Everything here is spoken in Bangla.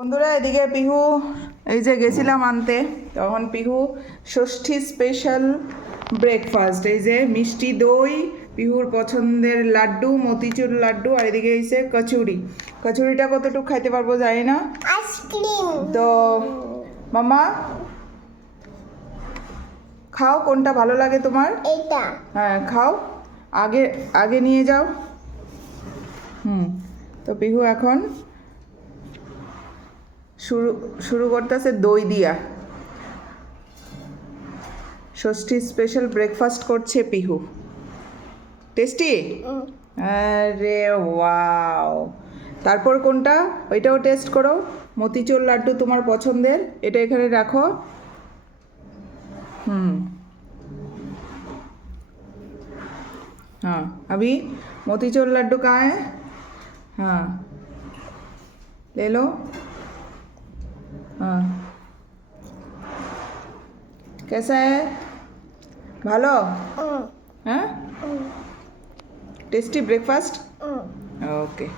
বন্ধুরা এদিকে পিহু এই যে গেছিলাম আনতে, তখন পিহু ষষ্ঠী স্পেশাল ব্রেকফাস্ট, এই যে মিষ্টি দই, পিহুর পছন্দের লাড্ডু, মতিচুর লাড্ডু, আর এদিকে এসে কচুরি। কচুরিটা কতটুকু খাইতে পারবো জানি না, আইসক্রিম। তো মামা খাও, কোনটা ভালো লাগে তোমার? এইটা। হ্যাঁ খাও, আগে আগে নিয়ে যাও। তো পিহু এখন শুরু করতেছে দই দিয়া। ষষ্ঠী স্পেশাল ব্রেকফাস্ট করছে পিহু। টেস্টি? আরে ওয়াও! তারপর কোনটা? ওইটাও টেস্ট করো। মতিচুর লাড্ডু তোমার পছন্দের, এটা এখানে রাখো। हाँ अभी मोतीचूर लड्डू कहाँ है? हाँ ले लो। हाँ कैसा है? ভালো? হ্যাঁ টেস্টি ব্রেকফাস্ট। ওকে।